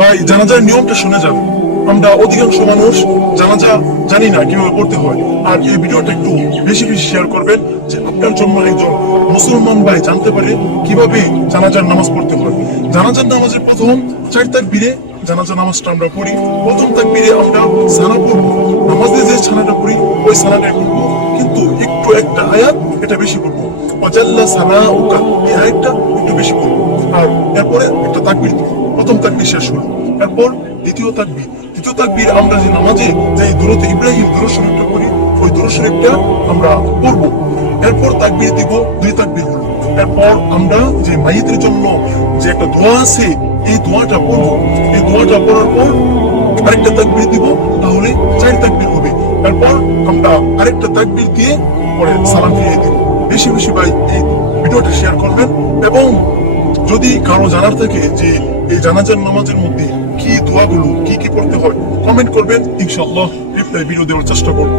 ভাই জানাজার নিয়মটা শুনে যান। আমরা অধিকাংশ মানুষ জানাজা জানি না কিভাবে পড়তে হয়। আর এই ভিডিওটা একটু বেশি বেশি শেয়ার করবেন, যে আপনার জন্য একজন মুসলমান ভাই জানতে পারে কিভাবে জানাজার নামাজ পড়তে হয়। জানাজার নামাজের প্রথম 4 তাকবীরে জানাজা নামাজটা আমরা পড়ি। প্রথম তাকবীরে আমরা সানা পড়বো, নামাজে যে সানাটা পড়ি ওই সানাটাই পড়বো, কিন্তু একটু একটা আয়াত এটা বেশি পড়বো, ওয়াজাল্লা সানাউকা এই আয়াতটা একটু বেশি পড়বো। আর এরপরে একটা তাকবীর দিব, প্রথম তাকবীর শেষ হলো। এরপর দ্বিতীয় তাকবীর আমরা যে নামাজে যে দুরূদ ইব্রাহিম দুরূদ শরীফটা পড়ি ওই দুরূদ শরীফটা আমরা পড়বো। এরপর তাকবীর দিব, 2 তাকবীর হলো। এরপর আমরা যে মাইয়িতের জন্য যে একটা দোয়া আছে এই দোয়াটা পড়বো। এই দোয়াটা পড়ার পর আরেকটা তাকবীর দিব, তাহলে 4 তাকবীর হবে। এরপর আমরা আরেকটা তাকবীর দিয়ে পরে সালাম ফিরিয়ে দিব। বেশি বেশি ভাই এই ভিডিওটা শেয়ার করবেন, এবং যদি কারো জানার থাকে যে এই জানাজার নামাজের মধ্যে কি দোয়াগুলো কি কি পড়তে হয় কমেন্ট করবেন, ইনশাআল্লাহ রিপ্লাই ভিডিও দেওয়ার চেষ্টা করব।